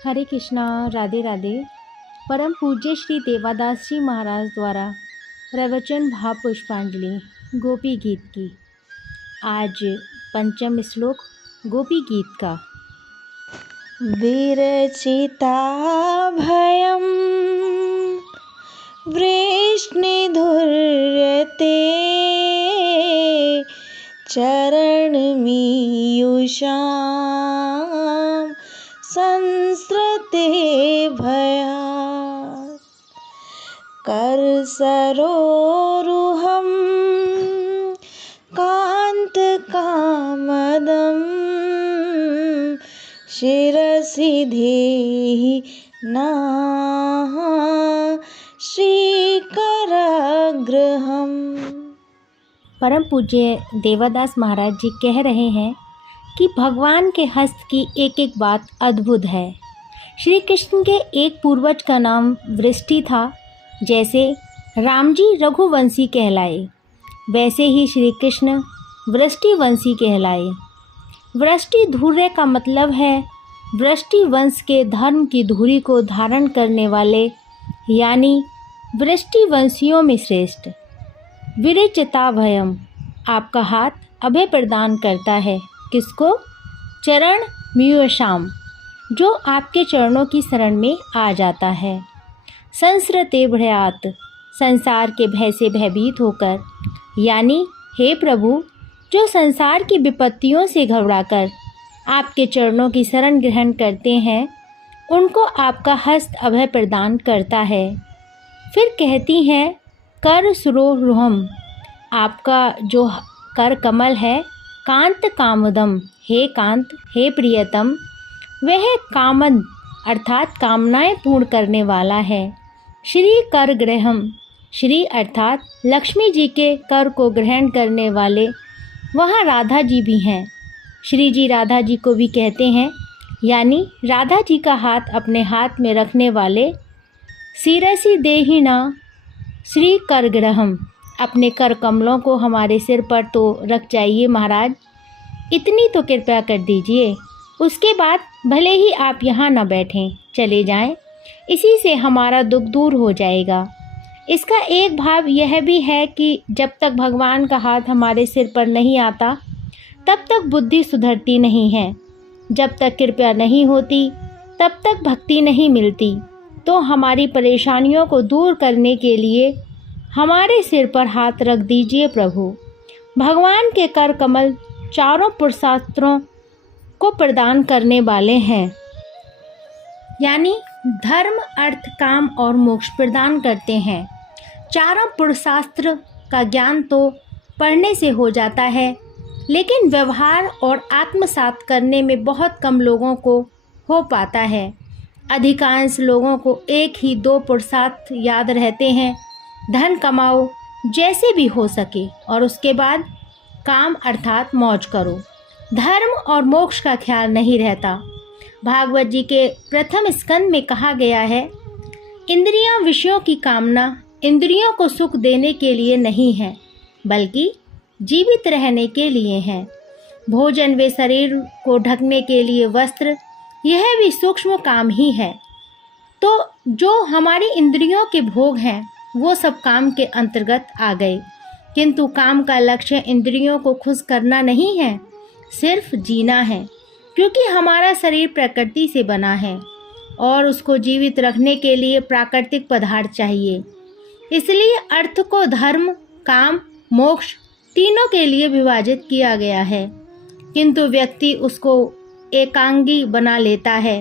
हरे कृष्णा। राधे राधे। परम पूज्य श्री देवादास जी महाराज द्वारा प्रवचन भाव पुष्पांजलि गोपी गीत की। आज पंचम श्लोक गोपी गीत का। विरचिता भयं वृष्णिधुर्यते चरणमीयुषां संसृते भयात् करसरोरुहं कान्तकामदं शिरसि धेहि नः श्रीकराग्रहम्। परम पूज्य देवादास महाराज जी कह रहे हैं कि भगवान के हस्त की एक एक बात अद्भुत है। श्री कृष्ण के एक पूर्वज का नाम वृष्टि था। जैसे राम जी रघुवंशी कहलाए, वैसे ही श्री कृष्ण वृष्टिवंशी कहलाए। वृष्टि धुर्य का मतलब है वृष्टि वंश के धर्म की धुरी को धारण करने वाले, यानी वृष्टिवंशियों में श्रेष्ठ। विरचिता भयम, आपका हाथ अभय प्रदान करता है। किसको? चरण म्यूयशाम, जो आपके चरणों की शरण में आ जाता है। संसृते भयात, संसार के भय से भयभीत होकर, यानी हे प्रभु, जो संसार की विपत्तियों से घबराकर आपके चरणों की शरण ग्रहण करते हैं, उनको आपका हस्त अभय प्रदान करता है। फिर कहती हैं कर सुरोरुहम, आपका जो कर कमल है, कांत कामदम, हे कांत, हे प्रियतम, वह कामद अर्थात कामनाएं पूर्ण करने वाला है। श्री कर ग्रहम, श्री अर्थात लक्ष्मी जी के कर को ग्रहण करने वाले वहाँ राधा जी भी हैं। श्री जी राधा जी को भी कहते हैं, यानी राधा जी का हाथ अपने हाथ में रखने वाले। शिरसि देहिना श्री कर ग्रहम, अपने कर कमलों को हमारे सिर पर तो रख जाइए महाराज, इतनी तो कृपया कर दीजिए। उसके बाद भले ही आप यहाँ न बैठें, चले जाएं, इसी से हमारा दुख दूर हो जाएगा। इसका एक भाव यह भी है कि जब तक भगवान का हाथ हमारे सिर पर नहीं आता, तब तक बुद्धि सुधरती नहीं है। जब तक कृपया नहीं होती, तब तक भक्ति नहीं मिलती। तो हमारी परेशानियों को दूर करने के लिए हमारे सिर पर हाथ रख दीजिए प्रभु। भगवान के कर कमल चारों पुरुषार्थों को प्रदान करने वाले हैं, यानी धर्म, अर्थ, काम और मोक्ष प्रदान करते हैं। चारों पुरुषार्थ का ज्ञान तो पढ़ने से हो जाता है, लेकिन व्यवहार और आत्मसात करने में बहुत कम लोगों को हो पाता है। अधिकांश लोगों को एक ही दो पुरुषार्थ याद रहते हैं, धन कमाओ जैसे भी हो सके, और उसके बाद काम अर्थात मौज करो। धर्म और मोक्ष का ख्याल नहीं रहता। भागवत जी के प्रथम स्कंद में कहा गया है, इंद्रियां विषयों की कामना इंद्रियों को सुख देने के लिए नहीं है, बल्कि जीवित रहने के लिए है। भोजन व शरीर को ढकने के लिए वस्त्र, यह भी सूक्ष्म काम ही है। तो जो हमारी इंद्रियों के भोग हैं, वो सब काम के अंतर्गत आ गए। किंतु काम का लक्ष्य इंद्रियों को खुश करना नहीं है, सिर्फ जीना है। क्योंकि हमारा शरीर प्रकृति से बना है और उसको जीवित रखने के लिए प्राकृतिक पदार्थ चाहिए। इसलिए अर्थ को धर्म, काम, मोक्ष तीनों के लिए विभाजित किया गया है। किंतु व्यक्ति उसको एकांगी बना लेता है,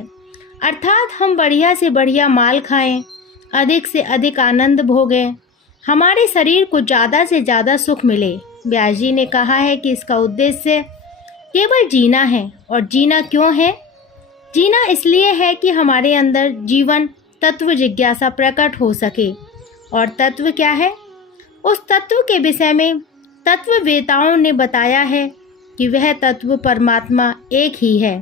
अर्थात हम बढ़िया से बढ़िया माल खाएं, अधिक से अधिक आनंद भोगें, हमारे शरीर को ज़्यादा से ज़्यादा सुख मिले। व्यास जी ने कहा है कि इसका उद्देश्य केवल जीना है। और जीना क्यों है? जीना इसलिए है कि हमारे अंदर जीवन तत्व जिज्ञासा प्रकट हो सके। और तत्व क्या है? उस तत्व के विषय में तत्ववेताओं ने बताया है कि वह तत्व परमात्मा एक ही है,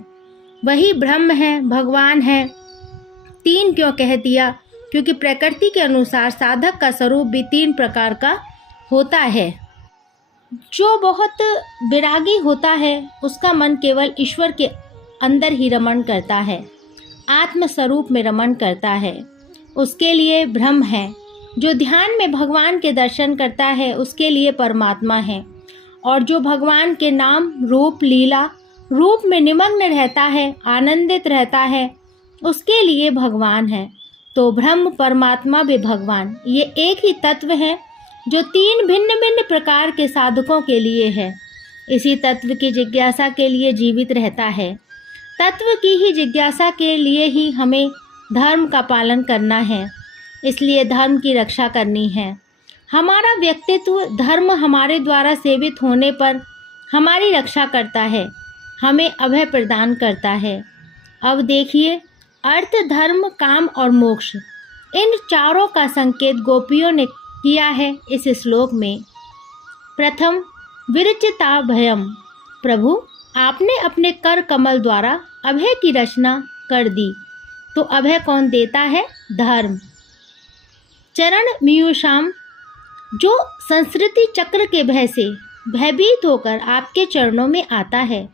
वही ब्रह्म है, भगवान है। तीन क्यों कह दिया? क्योंकि प्रकृति के अनुसार साधक का स्वरूप भी तीन प्रकार का होता है। जो बहुत विरागी होता है, उसका मन केवल ईश्वर के अंदर ही रमण करता है। आत्म स्वरूप में रमण करता है उसके लिए ब्रह्म है। जो ध्यान में भगवान के दर्शन करता है उसके लिए परमात्मा है। और जो भगवान के नाम रूप लीला रूप में निमग्न रहता है, आनंदित रहता है, उसके लिए भगवान है। तो ब्रह्म परमात्मा भी भगवान ये एक ही तत्व है जो तीन भिन्न भिन्न प्रकार के साधकों के लिए है। इसी तत्व की जिज्ञासा के लिए जीवित रहता है। तत्व की ही जिज्ञासा के लिए ही हमें धर्म का पालन करना है, इसलिए धर्म की रक्षा करनी है। हमारा व्यक्तित्व धर्म हमारे द्वारा सेवित होने पर हमारी रक्षा करता है, हमें अभय प्रदान करता है। अब देखिए, अर्थ धर्म काम और मोक्ष इन चारों का संकेत गोपियों ने किया है इस श्लोक में। प्रथम विरचिता भयम, प्रभु आपने अपने कर कमल द्वारा अभय की रचना कर दी। तो अभय कौन देता है? धर्म। चरण मीयूषाम, जो संस्कृति चक्र के भय से भयभीत होकर आपके चरणों में आता है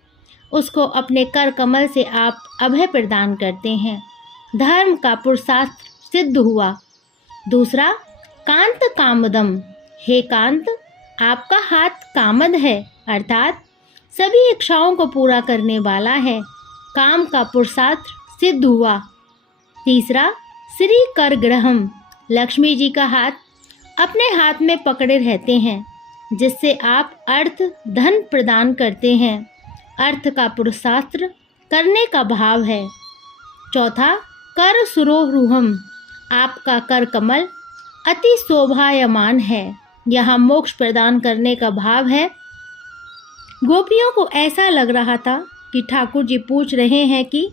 उसको अपने कर कमल से आप अभय प्रदान करते हैं। धर्म का पुरुषार्थ सिद्ध हुआ। दूसरा, कांत कामदम, हे कांत आपका हाथ कामद है, अर्थात सभी इच्छाओं को पूरा करने वाला है। काम का पुरुषार्थ सिद्ध हुआ। तीसरा, श्री कर ग्रहम, लक्ष्मी जी का हाथ अपने हाथ में पकड़े रहते हैं जिससे आप अर्थ धन प्रदान करते हैं। अर्थ का पुरुषार्थ करने का भाव है। चौथा, कर सुरोरुहम, आपका कर कमल अति शोभायमान है, यहाँ मोक्ष प्रदान करने का भाव है। गोपियों को ऐसा लग रहा था कि ठाकुर जी पूछ रहे हैं कि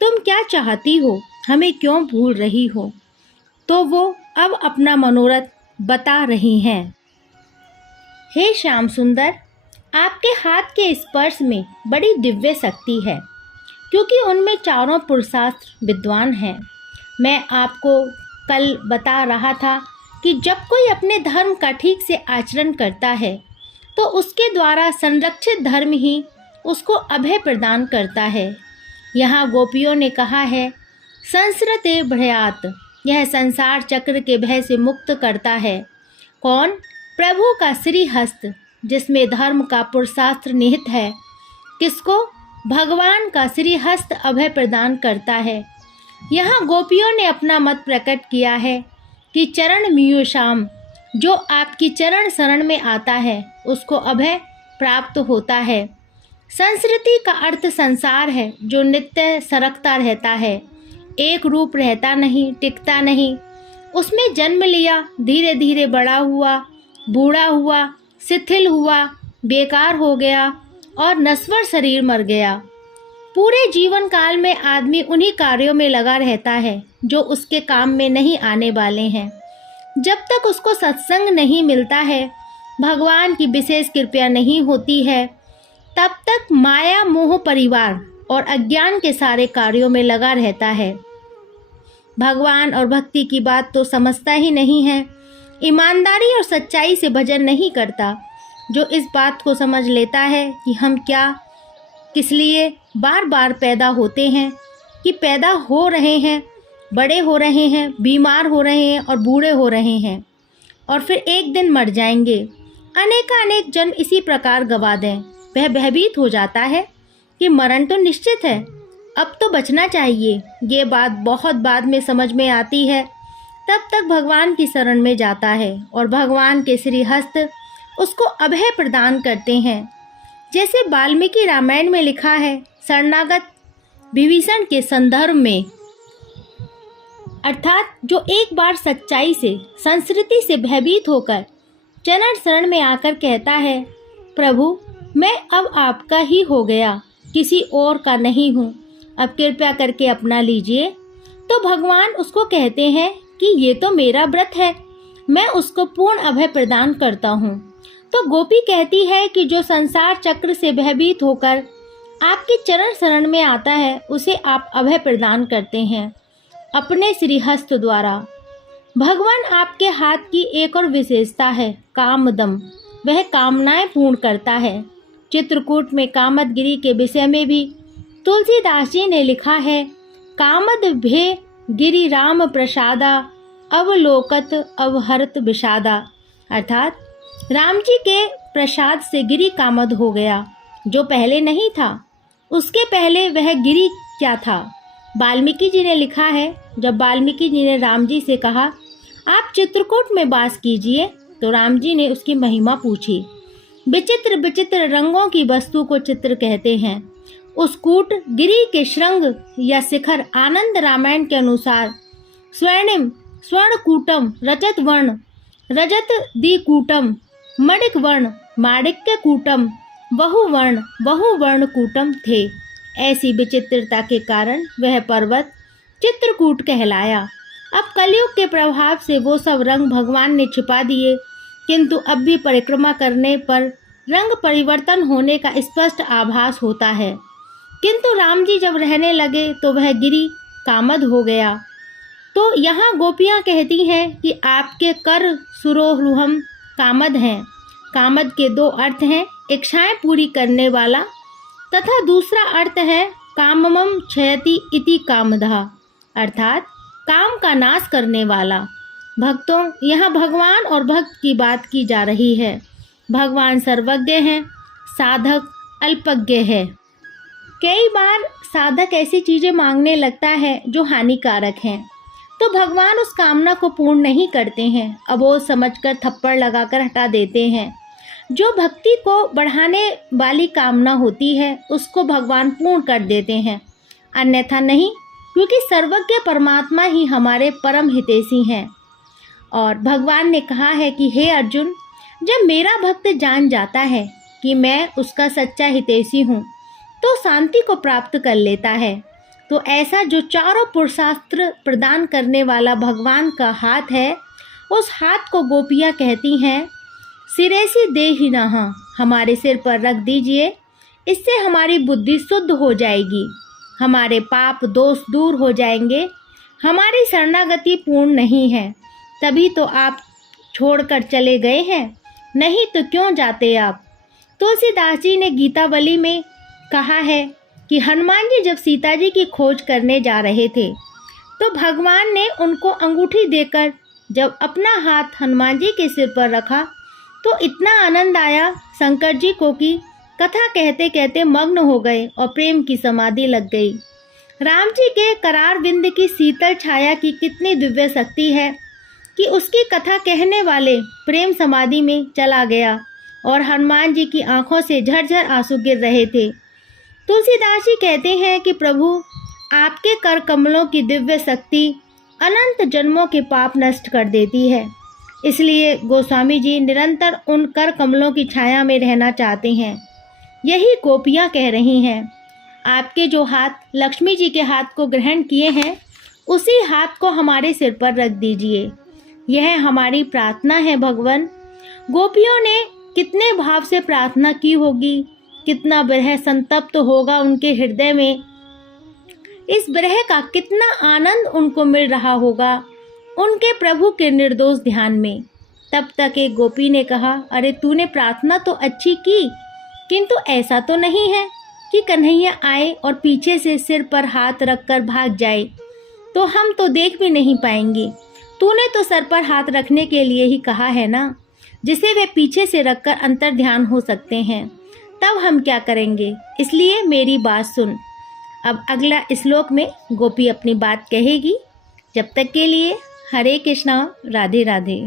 तुम क्या चाहती हो, हमें क्यों भूल रही हो। तो वो अब अपना मनोरथ बता रही हैं। हे श्याम सुंदर, आपके हाथ के स्पर्श में बड़ी दिव्य शक्ति है क्योंकि उनमें चारों पुरुषार्थ विद्वान हैं। मैं आपको कल बता रहा था कि जब कोई अपने धर्म का ठीक से आचरण करता है तो उसके द्वारा संरक्षित धर्म ही उसको अभय प्रदान करता है। यहाँ गोपियों ने कहा है संसृते भयात, यह संसार चक्र के भय से मुक्त करता है। कौन? प्रभु का श्री हस्त जिसमें धर्म का पुरुषार्थ निहित है। किसको? भगवान का श्री हस्त अभय प्रदान करता है। यहाँ गोपियों ने अपना मत प्रकट किया है कि चरण मीयूषाम, जो आपकी चरण शरण में आता है उसको अभय प्राप्त होता है। संस्कृति का अर्थ संसार है जो नित्य सरकता रहता है, एक रूप रहता नहीं, टिकता नहीं। उसमें जन्म लिया, धीरे धीरे बड़ा हुआ, बूढ़ा हुआ, शिथिल हुआ, बेकार हो गया और नश्वर शरीर मर गया। पूरे जीवन काल में आदमी उन्हीं कार्यों में लगा रहता है जो उसके काम में नहीं आने वाले हैं। जब तक उसको सत्संग नहीं मिलता है, भगवान की विशेष कृपा नहीं होती है, तब तक माया मोह परिवार और अज्ञान के सारे कार्यों में लगा रहता है। भगवान और भक्ति की बात तो समझता ही नहीं है, ईमानदारी और सच्चाई से भजन नहीं करता। जो इस बात को समझ लेता है कि हम क्या किस लिए बार बार पैदा होते हैं, कि पैदा हो रहे हैं, बड़े हो रहे हैं, बीमार हो रहे हैं और बूढ़े हो रहे हैं और फिर एक दिन मर जाएंगे। अनेक जन्म इसी प्रकार गवा दें। वह भयभीत हो जाता है कि मरण तो निश्चित है, अब तो बचना चाहिए। ये बात बहुत बाद में समझ में आती है। तब तक भगवान की शरण में जाता है और भगवान के श्री हस्त उसको अभय प्रदान करते हैं। जैसे वाल्मीकि रामायण में लिखा है, शरणागत विभीषण के संदर्भ में, अर्थात जो एक बार सच्चाई से संस्कृति से भयभीत होकर चरण शरण में आकर कहता है, प्रभु मैं अब आपका ही हो गया, किसी और का नहीं हूँ, अब कृपया करके अपना लीजिए। तो भगवान उसको कहते हैं कि ये तो मेरा व्रत है, मैं उसको पूर्ण अभय प्रदान करता हूँ। तो गोपी कहती है कि जो संसार चक्र से भयभीत होकर आपके चरण शरण में आता है उसे आप अभय प्रदान करते हैं अपने श्रीहस्त द्वारा। भगवान आपके हाथ की एक और विशेषता है कामदम, वह कामनाएं पूर्ण करता है। चित्रकूट में कामदगिरी के विषय में भी तुलसीदास जी ने लिखा है, कामद भे गिरि राम प्रसादा अवलोकत अवहरत विषादा। अर्थात राम जी के प्रसाद से गिरि कामद हो गया, जो पहले नहीं था। उसके पहले वह गिरि क्या था? वाल्मीकि जी ने लिखा है, जब वाल्मीकि जी ने राम जी से कहा आप चित्रकूट में वास कीजिए, तो राम जी ने उसकी महिमा पूछी। विचित्र विचित्र रंगों की वस्तु को चित्र कहते हैं। उस कूट गिरि के श्रृंग या शिखर आनंद रामायण के अनुसार स्वर्णिम स्वर्णकूटम रजत वर्ण रजत दिकूटम मणिक वर्ण माणिक्य कूटम बहुवर्ण कूटम थे। ऐसी विचित्रता के कारण वह पर्वत चित्रकूट कहलाया। अब कलयुग के प्रभाव से वो सब रंग भगवान ने छिपा दिए, किंतु अब भी परिक्रमा करने पर रंग परिवर्तन होने का स्पष्ट आभास होता है। किंतु राम जी जब रहने लगे तो वह गिरि कामद हो गया। तो यहाँ गोपियाँ कहती हैं कि आपके कर सुरोरुहम कामद हैं। कामद के दो अर्थ हैं, इच्छाएं पूरी करने वाला तथा दूसरा अर्थ है काममम क्षयति इति कामदः, अर्थात काम का नाश करने वाला। भक्तों, यहाँ भगवान और भक्त की बात की जा रही है। भगवान सर्वज्ञ हैं, साधक अल्पज्ञ है। कई बार साधक ऐसी चीज़ें मांगने लगता है जो हानिकारक हैं, तो भगवान उस कामना को पूर्ण नहीं करते हैं, अबोध समझकर थप्पड़ लगाकर हटा देते हैं। जो भक्ति को बढ़ाने वाली कामना होती है उसको भगवान पूर्ण कर देते हैं, अन्यथा नहीं, क्योंकि सर्वज्ञ परमात्मा ही हमारे परम हितैषी हैं। और भगवान ने कहा है कि हे अर्जुन, जब मेरा भक्त जान जाता है कि मैं उसका सच्चा हितैषी हूँ तो शांति को प्राप्त कर लेता है। तो ऐसा जो चारों पुरुषार्थ प्रदान करने वाला भगवान का हाथ है, उस हाथ को गोपियाँ कहती हैं सिरेसी देहिनः, हमारे सिर पर रख दीजिए, इससे हमारी बुद्धि शुद्ध हो जाएगी, हमारे पाप दोष दूर हो जाएंगे। हमारी शरणागति पूर्ण नहीं है, तभी तो आप छोड़कर चले गए हैं, नहीं तो क्यों जाते आप। तुलसीदास जी ने गीतावली में कहा है कि हनुमान जी जब सीता जी की खोज करने जा रहे थे तो भगवान ने उनको अंगूठी देकर जब अपना हाथ हनुमान जी के सिर पर रखा तो इतना आनंद आया शंकर जी को कि कथा कहते कहते मग्न हो गए और प्रेम की समाधि लग गई। राम जी के करार बिंद की शीतल छाया की कितनी दिव्य शक्ति है कि उसकी कथा कहने वाले प्रेम समाधि में चला गया और हनुमान जी की आंखों से झरझर आंसू गिर रहे थे। तुलसीदास जी कहते हैं कि प्रभु, आपके कर कमलों की दिव्य शक्ति अनंत जन्मों के पाप नष्ट कर देती है, इसलिए गोस्वामी जी निरंतर उन कर कमलों की छाया में रहना चाहते हैं। यही गोपियाँ कह रही हैं, आपके जो हाथ लक्ष्मी जी के हाथ को ग्रहण किए हैं उसी हाथ को हमारे सिर पर रख दीजिए, यह हमारी प्रार्थना है। भगवान, गोपियों ने कितने भाव से प्रार्थना की होगी, कितना विरह संतप्त होगा उनके हृदय में, इस विरह का कितना आनंद उनको मिल रहा होगा उनके प्रभु के निर्दोष ध्यान में। तब तक एक गोपी ने कहा, अरे तूने प्रार्थना तो अच्छी की, किंतु ऐसा तो नहीं है कि कन्हैया आए और पीछे से सिर पर हाथ रखकर भाग जाए, तो हम तो देख भी नहीं पाएंगे। तूने तो सर पर हाथ रखने के लिए ही कहा है ना, जिसे वे पीछे से रखकर अंतर ध्यान हो सकते हैं, तब हम क्या करेंगे। इसलिए मेरी बात सुन। अब अगला श्लोक में गोपी अपनी बात कहेगी। जब तक के लिए हरे कृष्णा, राधे राधे।